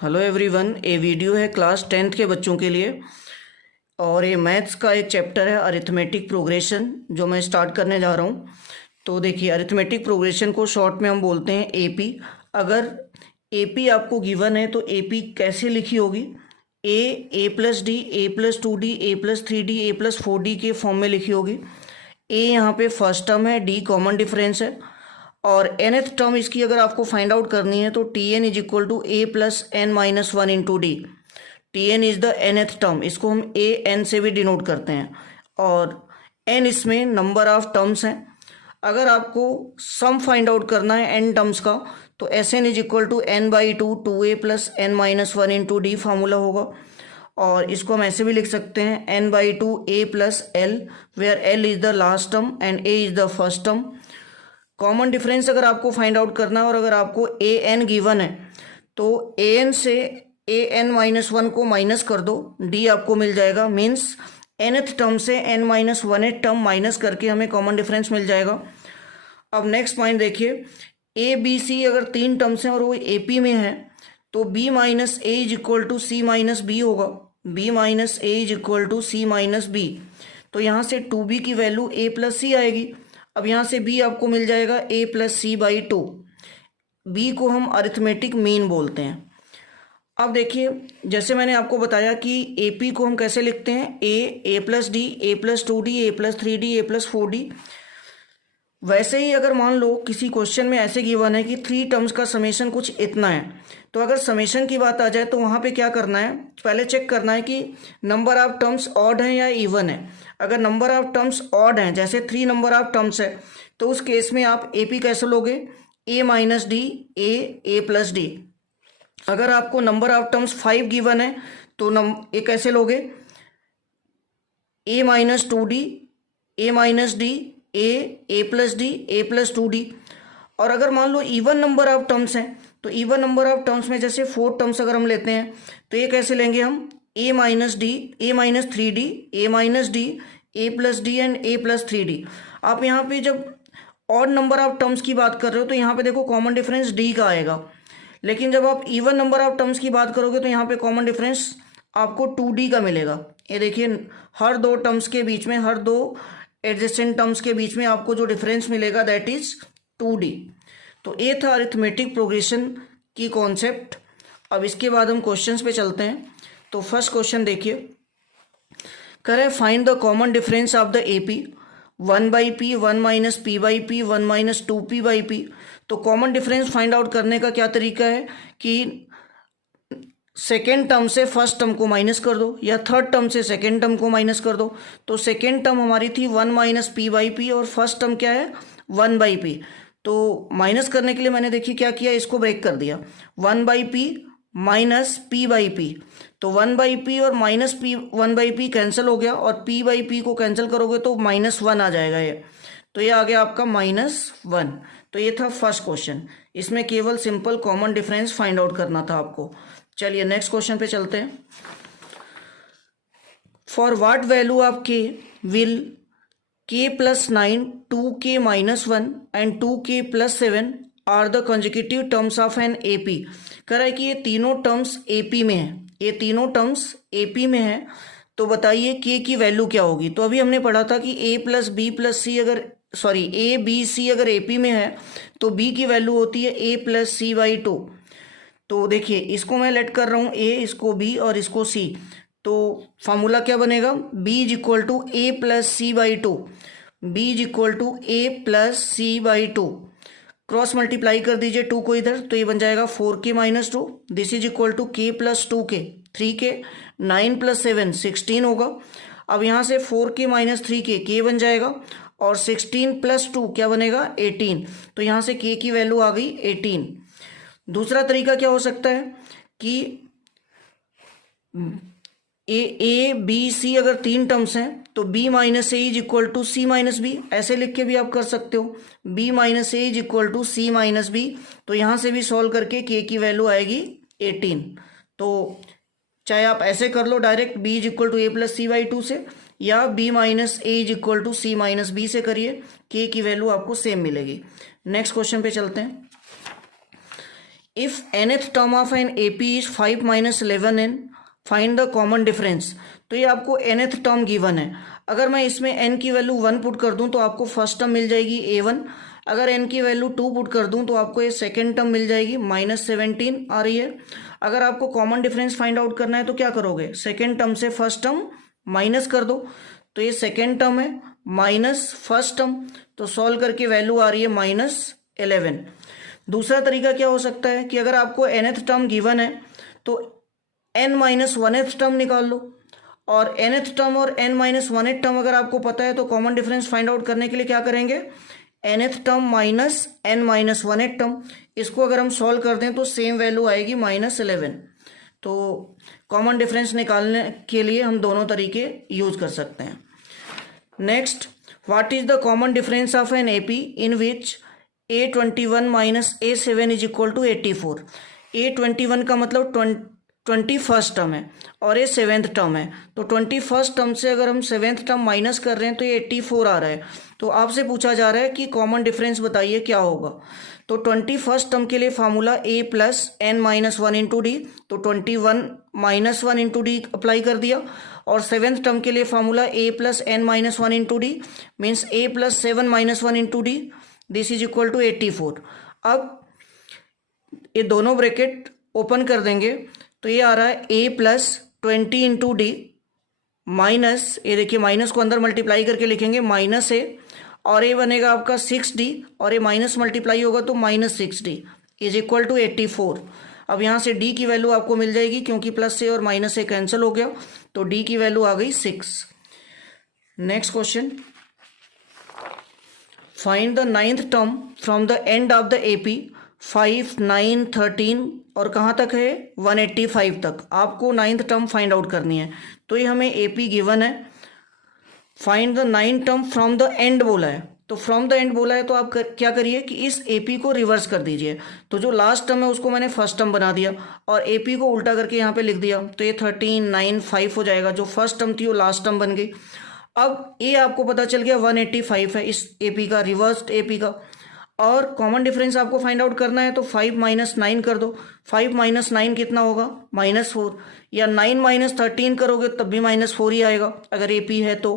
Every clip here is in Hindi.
हेलो एवरीवन, ये वीडियो है क्लास 10th के बच्चों के लिए और ये मैथ्स का एक चैप्टर है अरिथमेटिक प्रोग्रेशन जो मैं स्टार्ट करने जा रहा हूँ। तो देखिए, अरिथमेटिक प्रोग्रेशन को शॉर्ट में हम बोलते हैं एपी। अगर एपी आपको गिवन है तो एपी कैसे लिखी होगी? ए plus D, A plus 2d, A plus 3d, A plus 4d के फॉर्म में लिखी होगी। ए यहाँ पे फर्स्ट टर्म है, डी कॉमन डिफरेंस है और nth टर्म इसकी अगर आपको फाइंड आउट करनी है तो T N is equal to A plus N minus one into D. T N is the nth term, इसको हम ए एन से भी डिनोट करते हैं और एन इसमें नंबर ऑफ टर्म्स हैं। अगर आपको सम फाइंड आउट करना है एन टर्म्स का तो S N is equal to N by two A plus N minus one into D formula होगा और इसको हम ऐसे भी लिख सकते हैं N by two A plus L, where L is the last term and A is the first term. Common difference अगर आपको फाइंड आउट करना है और अगर आपको ए एन गिवन है तो ए एन से ए एन माइनस वन को माइनस कर दो, डी आपको मिल जाएगा। मीन्स nth टर्म से n minus one term minus करके हमें कॉमन डिफरेंस मिल जाएगा। अब नेक्स्ट पॉइंट देखिए, ए बी सी अगर तीन टर्म्स हैं और वो ए पी में है तो b minus A is equal to C minus B होगा। b minus A is equal to C minus B, तो यहाँ से 2b की वैल्यू a प्लस सी आएगी। अब यहाँ से b आपको मिल जाएगा a plus C by two. B को हम अरिथमेटिक मीन बोलते हैं। अब देखिए, जैसे मैंने आपको बताया कि ए पी को हम कैसे लिखते हैं, ए plus D, A plus 2d, A plus 3d, A plus 4d। वैसे ही अगर मान लो किसी क्वेश्चन में ऐसे गिवन है कि 3 टर्म्स का समेशन कुछ इतना है, तो अगर समेशन की बात आ जाए तो वहाँ पे क्या करना है, पहले चेक करना है कि नंबर ऑफ टर्म्स ऑड है या इवन है। अगर नंबर ऑफ टर्म्स ऑड हैं, जैसे 3 नंबर ऑफ टर्म्स है, तो उस केस में आप ए पी कैसे लोगे, ए minus D, A plus D. अगर आपको नंबर ऑफ टर्म्स 5 गिवन है तो ए कैसे लोगे, ए minus 2d, A minus D, A plus D, A plus 2d। और अगर मान लो इवन नंबर ऑफ टर्म्स हैं तो इवन नंबर ऑफ टर्म्स में जैसे 4 टर्म्स अगर हम लेते हैं तो ये कैसे लेंगे हम, A minus D, A minus 3d, A minus D, A plus D and A plus 3d। आप यहाँ पे जब ऑड नंबर ऑफ टर्म्स की बात कर रहे हो तो यहाँ पे देखो कॉमन डिफरेंस डी का आएगा, लेकिन जब आप इवन नंबर ऑफ टर्म्स की बात करोगे तो यहाँ पे कॉमन डिफरेंस आपको 2d का मिलेगा। ये देखिए, हर दो टर्म्स के बीच में, हर दो एडजेसेंट टर्म्स के बीच में आपको जो डिफरेंस मिलेगा दैट इज 2d। तो ये था अरिथमेटिक प्रोग्रेशन की कॉन्सेप्ट। अब इसके बाद हम क्वेश्चंस पे चलते हैं। तो फर्स्ट क्वेश्चन देखिए, करें find the common difference of the A P, 1 by P, 1 minus P by P, 1 minus 2p by P. तो कॉमन डिफरेंस फाइंड आउट करने का क्या तरीका है कि सेकेंड टर्म से फर्स्ट टर्म को माइनस कर दो या थर्ड टर्म से सेकेंड टर्म को माइनस कर दो। तो सेकेंड टर्म हमारी थी 1 माइनस पी बाई पी और फर्स्ट टर्म क्या है, 1 बाई पी। तो माइनस करने के लिए मैंने देखिए क्या किया, इसको ब्रेक कर दिया, 1 by P minus P by P. तो 1 बाई पी और minus P 1 by P cancel हो गया और पी बाई पी को कैंसिल करोगे तो -1 आ जाएगा ये, तो ये आ गया आपका -1। तो ये था फर्स्ट क्वेश्चन, इसमें केवल simple common difference find out करना था आपको। चलिए नेक्स्ट क्वेश्चन पे चलते हैं। For what value of K will k plus 9, 2k minus 1 and 2k plus 7 are the consecutive terms of an A P. कह रहा है कि ये तीनों टर्म्स ए पी में है, ये तीनों टर्म्स ए पी में है, तो बताइए k की वैल्यू क्या होगी। तो अभी हमने पढ़ा था कि a प्लस बी प्लस सी अगर ए बी सी अगर ए पी में है तो b की वैल्यू होती है a plus C by two. तो देखिए, इसको मैं लेट कर रहा हूँ a, इसको b और इसको c। तो फार्मूला क्या बनेगा, b is equal to A plus C by two, B is equal to A plus C by two. Cross multiply कर दीजिए 2 को इधर, तो ये बन जाएगा 4k minus 2। This is equal to k plus 2k, 3k, 9 plus 7 16 होगा। अब यहाँ से 4k माइनस 3k k बन जाएगा और 16 प्लस 2 क्या बनेगा, 18। तो यहाँ से k की वैल्यू आ गई 18। दूसरा तरीका क्या हो सकता है कि ए बी सी अगर 3 टर्म्स हैं तो b minus A is equal to C minus B, ऐसे लिख के भी आप कर सकते हो, b minus A is equal to C minus B. तो यहाँ से भी सॉल्व करके k की वैल्यू आएगी 18। तो चाहे आप ऐसे कर लो direct b is equal to A plus C by two से, या b minus A is equal to C minus B से करिए, k की वैल्यू आपको सेम मिलेगी। नेक्स्ट क्वेश्चन पे चलते हैं। If nth term of an AP is 5 minus 11n, find the common difference. तो ये आपको nth टर्म गिवन है। अगर मैं इसमें n की वैल्यू 1 पुट कर दूं तो आपको फर्स्ट टर्म मिल जाएगी A1। अगर n की वैल्यू 2 पुट कर दूं तो आपको ये सेकेंड टर्म मिल जाएगी -17 आ रही है। अगर आपको कॉमन डिफरेंस फाइंड आउट करना है तो क्या करोगे, सेकेंड टर्म से फर्स्ट टर्म माइनस कर दो। तो ये सेकेंड टर्म है माइनस फर्स्ट टर्म, तो सॉल्व करके वैल्यू आ रही है -11। दूसरा तरीका क्या हो सकता है कि अगर आपको nth टर्म गिवन है तो n-1th टर्म निकाल लो, और nth टर्म और n-1th टर्म अगर आपको पता है तो कॉमन डिफरेंस फाइंड आउट करने के लिए क्या करेंगे, nth term minus n-1th term, इसको अगर हम सॉल्व कर दें तो सेम वैल्यू आएगी -11। तो कॉमन डिफरेंस निकालने के लिए हम दोनों तरीके यूज कर सकते हैं। Next, what is the common difference of an AP in which A21 minus A7 is equal to 84। A21 का मतलब 21st टर्म है और ये 7th टर्म है, तो 21st टर्म से अगर हम 7th टर्म माइनस कर रहे हैं तो ये 84 आ रहा है। तो आपसे पूछा जा रहा है कि कॉमन डिफरेंस बताइए क्या होगा। तो 21st टर्म के लिए formula A plus n-1 into D, तो 21 -1 इंटू डी अप्लाई कर दिया, और 7th टर्म के लिए formula A plus n-1 into D means A plus 7 -1 into D, this is equal to 84। अब ये दोनों ब्रैकेट ओपन कर देंगे तो ये आ रहा है A plus 20 into D minus, ये देखिए माइनस को अंदर मल्टीप्लाई करके लिखेंगे -A, और ये बनेगा आपका 6D, और ये माइनस मल्टीप्लाई होगा तो -6D इज इक्वल टू 84। अब यहाँ से D की वैल्यू आपको मिल जाएगी क्योंकि प्लस से और माइनस से कैंसिल हो गया, तो D की वैल्यू आ गई 6। Next question, find the 9th term from the end of the AP 5, 9, 13 और कहाँ तक है 185 तक। आपको 9th टर्म फाइंड आउट करनी है। तो ये हमें AP गिवन है, find the 9th term from the end बोला है, तो फ्रॉम द एंड बोला है तो आप क्या करिए कि इस AP को रिवर्स कर दीजिए। तो जो लास्ट टर्म है उसको मैंने फर्स्ट टर्म बना दिया और AP को उल्टा करके यहाँ पे लिख दिया, तो ये 13, 9, 5 हो जाएगा। जो फर्स्ट टर्म थी वो लास्ट टर्म बन गई। अब ये आपको पता चल गया 185 है इस AP का, रिवर्स्ड AP का, और कॉमन डिफरेंस आपको फाइंड आउट करना है तो 5 - 9 कर दो। 5 - 9 कितना होगा -4, या 9 - 13 करोगे तब भी -4 ही आएगा अगर AP है तो।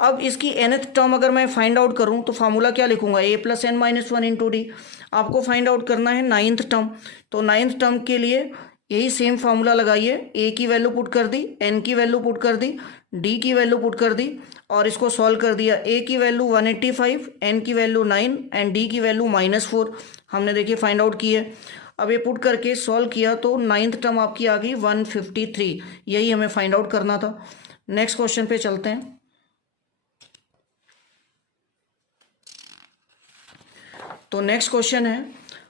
अब इसकी nth टर्म अगर मैं फाइंड आउट करूं तो फार्मूला क्या लिखूंगा, A plus n-1 into D. आपको फाइंड आउट करना है 9th टर्म, तो 9th टर्म के लिए यही सेम फार्मूला लगाइए। A की वैल्यू पुट कर दी, n की वैल्यू पुट कर दी, D की वैल्यू पुट कर दी, और इसको सॉल्व कर दिया। A की वैल्यू 185, n की वैल्यू 9 एंड D की वैल्यू -4 हमने देखिए फाइंड आउट की है। अब ये पुट करके सॉल्व किया तो 9th टर्म आपकी आ गई 153। यही हमें फाइंड आउट करना था। नेक्स्ट क्वेश्चन पे चलते हैं। तो नेक्स्ट क्वेश्चन है,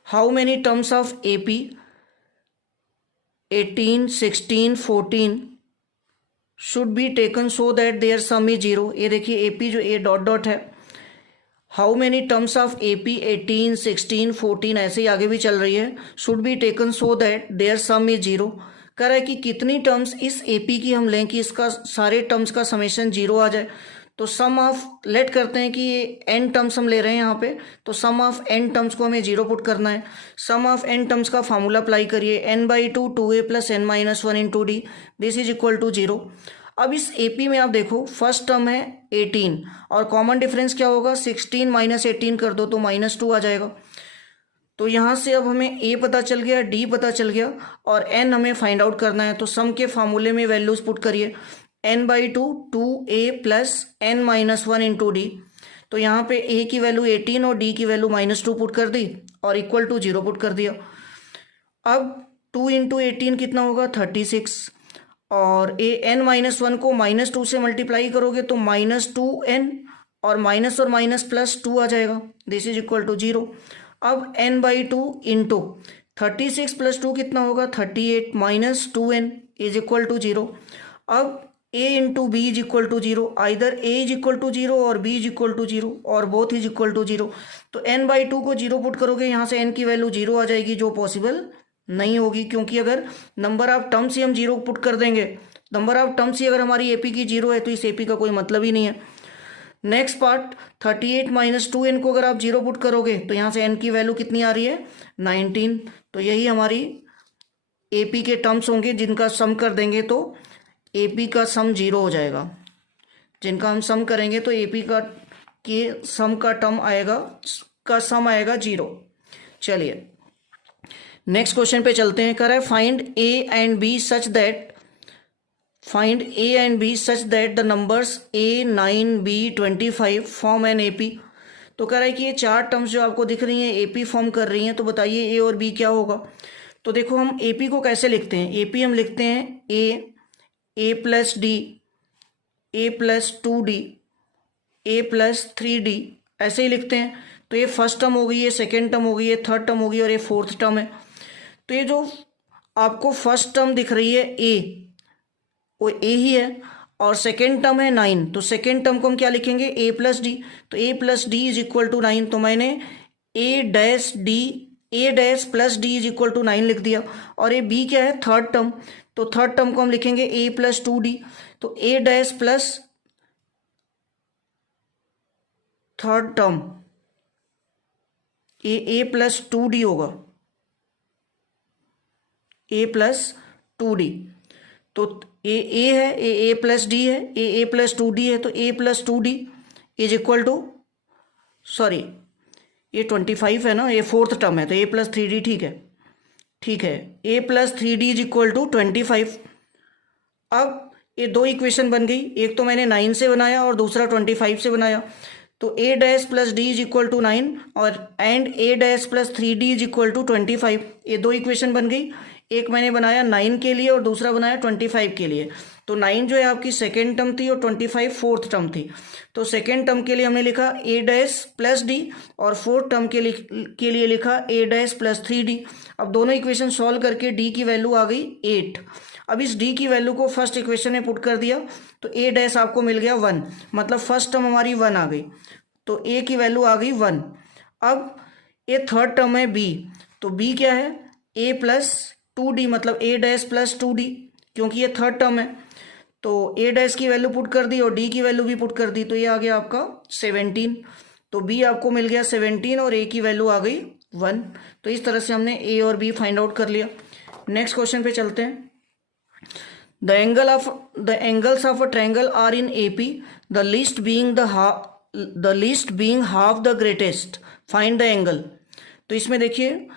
how many terms of AP 18, 16, 14 should be taken so that their sum is 0। ये देखिए AP जो A डॉट डॉट है, how many terms of AP 18, 16, 14 ऐसे ही आगे भी चल रही है, should be taken so that their sum is 0। कह रहा है कि कितनी टर्म्स इस AP की हम लें कि इसका सारे टर्म्स का समेशन 0 आ जाए। तो सम ऑफ, लेट करते हैं कि ये n टर्म्स हम ले रहे हैं यहाँ पे, तो सम ऑफ n टर्म्स को हमें 0 पुट करना है। सम ऑफ n टर्म्स का फार्मूला अप्लाई करिए, n/2 2a plus n-1 into D, this is equal to 0। अब इस AP में आप देखो फर्स्ट टर्म है 18 और कॉमन डिफरेंस क्या होगा, 16 - 18 कर दो तो -2 आ जाएगा। तो यहाँ से अब हमें A पता चल गया, D पता चल गया, और n हमें फाइंड आउट करना है। तो सम के फार्मूले में वैल्यूज पुट करिए, n/2 2a plus n-1 into D. तो यहाँ पे A की वैल्यू 18 और D की वैल्यू -2 पुट कर दी और इक्वल टू 0 पुट कर दिया। अब 2 × 18 कितना होगा 36, और n-1 को -2 से मल्टीप्लाई करोगे तो -2n, और माइनस और माइनस प्लस 2 आ जाएगा, दिस इज इक्वल टू 0। अब n/2 इंटू 36 प्लस 2 कितना होगा 38 minus 2n is equal to 0। अब a into B is equal to 0, either a is equal to 0 और b इज इक्वल टू 0 और बोथ इज इक्वल टू 0। तो n/2 को 0 पुट करोगे, यहाँ से n की वैल्यू 0 आ जाएगी, जो पॉसिबल नहीं होगी, क्योंकि अगर नंबर ऑफ टर्म्स ही हम 0 पुट कर देंगे, नंबर ऑफ टर्म्स ही अगर हमारी AP की 0 है तो इस AP का कोई मतलब ही नहीं है। नेक्स्ट पार्ट 38 माइनस 2n को अगर आप 0 पुट करोगे तो यहाँ से n की वैल्यू कितनी आ रही है 19। तो यही हमारी AP के टर्म्स होंगे जिनका सम कर देंगे तो AP का सम 0 हो जाएगा। जिनका हम सम करेंगे तो AP का के सम का टर्म आएगा का सम आएगा 0। चलिए नेक्स्ट क्वेश्चन पे चलते हैं। कर है find A and B such that the numbers A 9 B 25 form an AP। तो कह रहा है कि ये चार टर्म्स जो आपको दिख रही हैं AP फॉर्म कर रही हैं, तो बताइए A और B क्या होगा। तो देखो हम AP को कैसे लिखते हैं, AP हम लिखते हैं A plus D, A plus 2D, A plus 3D, ऐसे ही लिखते हैं। तो ये फर्स्ट टर्म हो गई, ये सेकेंड टर्म हो गई, ये थर्ड टर्म होगी और ये फोर्थ टर्म है। तो ये जो आपको फर्स्ट टर्म दिख रही है A, वो A ही है, और सेकेंड टर्म है 9, तो सेकेंड टर्म को हम क्या लिखेंगे A प्लस डी। तो A plus D is equal to 9, तो मैंने A dash plus D is equal to 9 लिख दिया। और ये B क्या है, थर्ड टर्म, तो थर्ड टर्म को हम लिखेंगे A प्लस 2D। तो A dash plus third term A plus 2D होगा, A प्लस 2D। तो ए है, ए प्लस डी है, ए प्लस 2D है, तो A plus 2D is equal to, sorry ये 25 है ना, ये फोर्थ टर्म है, तो A प्लस 3D ठीक है, A plus 3D is equal to 25। अब ये दो इक्वेशन बन गई, एक तो मैंने 9 से बनाया और दूसरा 25 से बनाया। तो A dash plus D is equal to 9 और and A dash plus 3D is equal to 25। ये दो इक्वेशन बन गई, एक मैंने बनाया 9 के लिए और दूसरा बनाया 25 के लिए। तो 9 जो है आपकी सेकेंड टर्म थी और 25 फोर्थ टर्म थी। तो सेकेंड टर्म के लिए हमने लिखा A डैश प्लस डी और फोर्थ टर्म के लिए लिखा A डैश प्लस 3D। अब दोनों इक्वेशन सॉल्व करके D की वैल्यू आ गई 8। अब इस D की वैल्यू को फर्स्ट इक्वेशन में पुट कर दिया तो A डैश आपको मिल गया 1, मतलब फर्स्ट टर्म हमारी 1 आ गई, तो A की वैल्यू आ गई 1। अब ये थर्ड टर्म है B, तो B क्या है A प्लस 2D, मतलब A डैश प्लस 2D, क्योंकि ये थर्ड टर्म है। तो A डैश की वैल्यू पुट कर दी और D की वैल्यू भी पुट कर दी, तो ये आ गया आपका 17। तो B आपको मिल गया 17 और A की वैल्यू आ गई 1। तो इस तरह से हमने A और B फाइंड आउट कर लिया। नेक्स्ट क्वेश्चन पे चलते हैं। The angles of a triangle are in AP, the least being half the greatest, find the angle. तो इसमें देखिए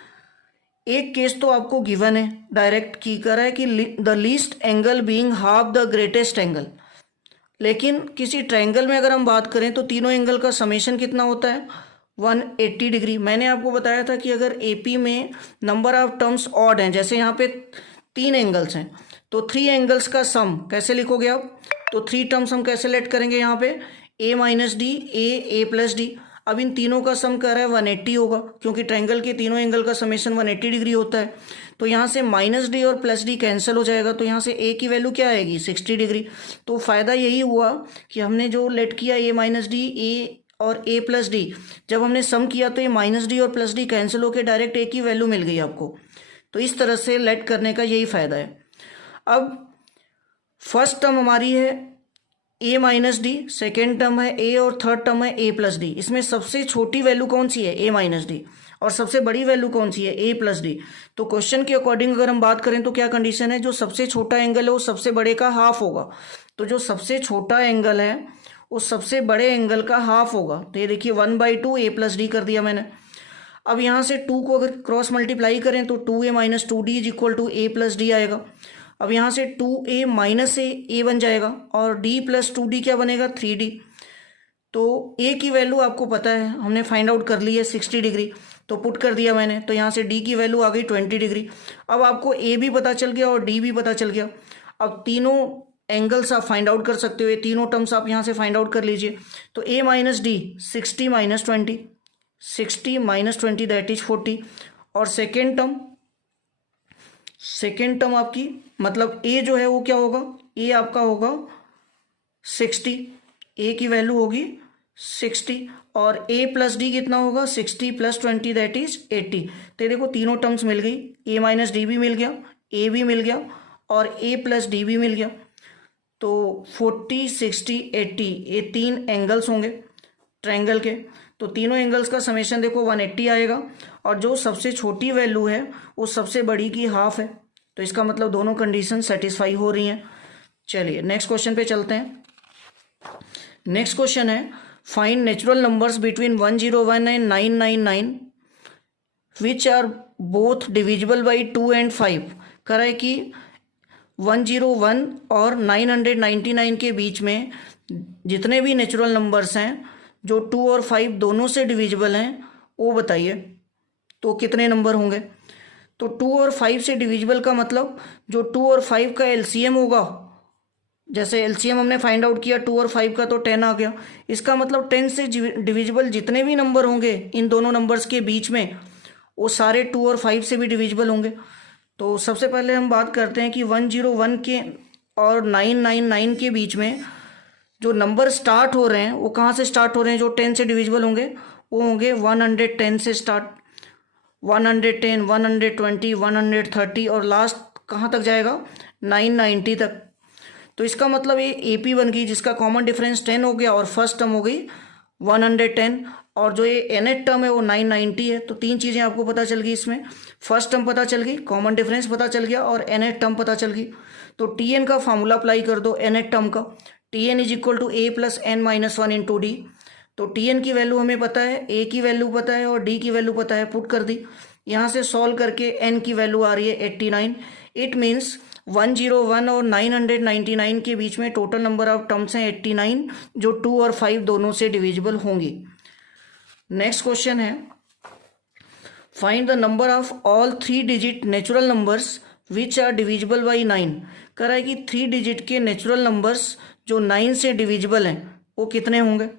एक केस तो आपको गिवन है, डायरेक्ट की कर है कि the least angle being half the greatest angle. लेकिन किसी ट्रायंगल में अगर हम बात करें तो तीनों एंगल का समेशन कितना होता है 180 डिग्री। मैंने आपको बताया था कि अगर AP में नंबर ऑफ टर्म्स ऑड हैं, जैसे यहाँ पे 3 एंगल्स हैं, तो 3 एंगल्स का सम कैसे लिखोगे आप, तो 3 टर्म्स हम कैसे लेट करेंगे यहाँ पे A minus D, A plus D. अब इन तीनों का सम कर रहा है 180 होगा, क्योंकि ट्रायंगल के तीनों एंगल का समेशन 180 डिग्री होता है। तो यहाँ से माइनस डी और प्लस डी कैंसिल हो जाएगा, तो यहाँ से A की वैल्यू क्या आएगी 60 डिग्री। तो फ़ायदा यही हुआ कि हमने जो लेट किया A माइनस डी, A और A प्लस डी, जब हमने सम किया तो ये माइनस डी और प्लस डी कैंसिल होकर डायरेक्ट A की वैल्यू मिल गई आपको। तो इस तरह से लेट करने का यही फ़ायदा है। अब फर्स्ट टर्म हमारी है A minus D, second term है A और थर्ड टर्म है A प्लस डी। इसमें सबसे छोटी वैल्यू कौन सी है A माइनस डी, और सबसे बड़ी वैल्यू कौन सी है A प्लस डी। तो क्वेश्चन के अकॉर्डिंग अगर हम बात करें तो क्या कंडीशन है, जो सबसे छोटा एंगल है वो सबसे बड़े का हाफ होगा। तो जो सबसे छोटा एंगल है वो सबसे बड़े एंगल का हाफ होगा। तो ये देखिए 1/2 A प्लस डी कर दिया मैंने। अब यहाँ से 2 को अगर क्रॉस मल्टीप्लाई करें तो 2A minus 2D is equal to A plus D आएगा। अब यहाँ से 2A माइनस A बन जाएगा और D प्लस 2D क्या बनेगा 3D। तो A की वैल्यू आपको पता है, हमने फाइंड आउट कर ली है 60 डिग्री, तो पुट कर दिया मैंने। तो यहाँ से D की वैल्यू आ गई 20 डिग्री। अब आपको A भी पता चल गया और D भी पता चल गया। अब तीनों एंगल्स आप फाइंड आउट कर सकते हो, ये तीनों टर्म्स आप यहाँ से फाइंड आउट कर लीजिए। तो A minus D 60 minus 20, 60 minus 20 that is 40। और सेकेंड टर्म आपकी मतलब A जो है वो क्या होगा, A आपका होगा 60, A की वैल्यू होगी 60 और A प्लस डी कितना होगा 60 प्लस 20 दैट इज 80। तो देखो तीनों टर्म्स मिल गई, A माइनस डी भी मिल गया, A भी मिल गया और A प्लस डी भी मिल गया। तो 40, 60, 80 ये 3 एंगल्स होंगे ट्रायंगल के। तो तीनों एंगल्स का समेशन देखो 180 आएगा, और जो सबसे छोटी वैल्यू है वो सबसे बड़ी की हाफ है। तो इसका मतलब दोनों कंडीशन सेटिस्फाई हो रही हैं। चलिए नेक्स्ट क्वेश्चन पे चलते हैं। नेक्स्ट क्वेश्चन है find natural numbers between 101 and 999 which are both divisible by 2 and 5। कह रहा है कि 101 और 999 के बीच में जितने भी नेचुरल नंबर्स हैं जो 2 और 5 दोनों से डिविजिबल हैं वो बताइए। तो कितने नंबर होंगे? तो 2 और 5 से डिविजिबल का मतलब जो 2 और 5 का एलसीएम होगा, जैसे एलसीएम हमने फाइंड आउट किया 2 और 5 का तो 10 आ गया। इसका मतलब 10 से डिविजिबल जितने भी नंबर होंगे इन दोनों नंबर्स के बीच में वो सारे 2 और 5 से भी डिविजिबल होंगे। तो सबसे पहले हम बात करते हैं कि 101 के और 999 के बीच में जो नंबर स्टार्ट हो रहे हैं वो कहाँ से स्टार्ट हो रहे हैं? जो 10 से डिविजिबल होंगे वो होंगे 110 से स्टार्ट, 110, 120, 130 और लास्ट कहाँ तक जाएगा? 990 तक। तो इसका मतलब ये एपी बन गई जिसका कॉमन डिफरेंस 10 हो गया और फर्स्ट टर्म हो गई 110, और जो ये nth टर्म है वो 990 है। तो तीन चीज़ें आपको पता चल गई इसमें, फर्स्ट टर्म पता चल गई, कॉमन डिफरेंस पता चल गया और nth टर्म पता चल गई। तो tn का फार्मूला अप्लाई कर दो nth टर्म का, tn is equal to a plus n minus 1 into D. तो tn की वैल्यू हमें पता है, a की वैल्यू पता है और d की वैल्यू पता है, पुट कर दी। यहाँ से सॉल्व करके n की वैल्यू आ रही है 89। इट मीन्स 101 और 999 के बीच में टोटल नंबर ऑफ टर्म्स हैं 89, जो 2 और 5 दोनों से डिविजिबल होंगी। नेक्स्ट क्वेश्चन है find the number of all 3 digit natural numbers which are divisible by 9। कह रहा है कि 3 डिजिट के नेचुरल नंबर्स जो 9 से डिविजिबल हैं वो कितने होंगे?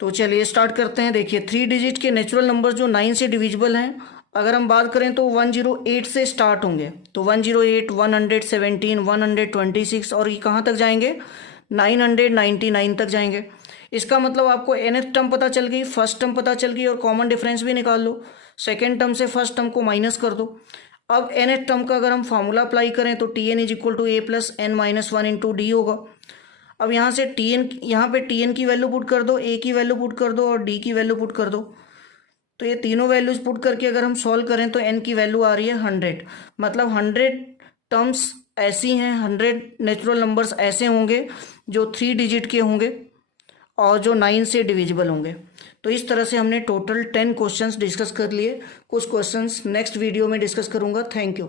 तो चलिए स्टार्ट करते हैं। देखिए 3 डिजिट के नेचुरल नंबर्स जो 9 से डिविजिबल हैं, अगर हम बात करें तो 108 से स्टार्ट होंगे। तो 108, 117, 126 और ये कहाँ तक जाएंगे? 999 तक जाएंगे। इसका मतलब आपको nth टर्म पता चल गई, फर्स्ट टर्म पता चल गई और कॉमन डिफरेंस भी निकाल लो। सेकेंड टर्म से फर्स्ट टर्म को माइनस कर दो। अब nth टर्म का अगर हम फार्मूला अप्लाई करें तो tn is equal to a plus n minus 1 into D होगा। अब यहाँ से यहाँ पे tn की वैल्यू पुट कर दो, a की वैल्यू पुट कर दो और d की वैल्यू पुट कर दो। तो ये तीनों वैल्यूज पुट करके अगर हम सॉल्व करें तो n की वैल्यू आ रही है 100। मतलब 100 टर्म्स ऐसी हैं, 100 नेचुरल नंबर्स ऐसे होंगे जो 3 डिजिट के होंगे और जो 9 से डिविजिबल होंगे। तो इस तरह से हमने टोटल 10 क्वेश्चंस डिस्कस कर लिए। कुछ क्वेश्चंस नेक्स्ट वीडियो में डिस्कस करूंगा। Thank you.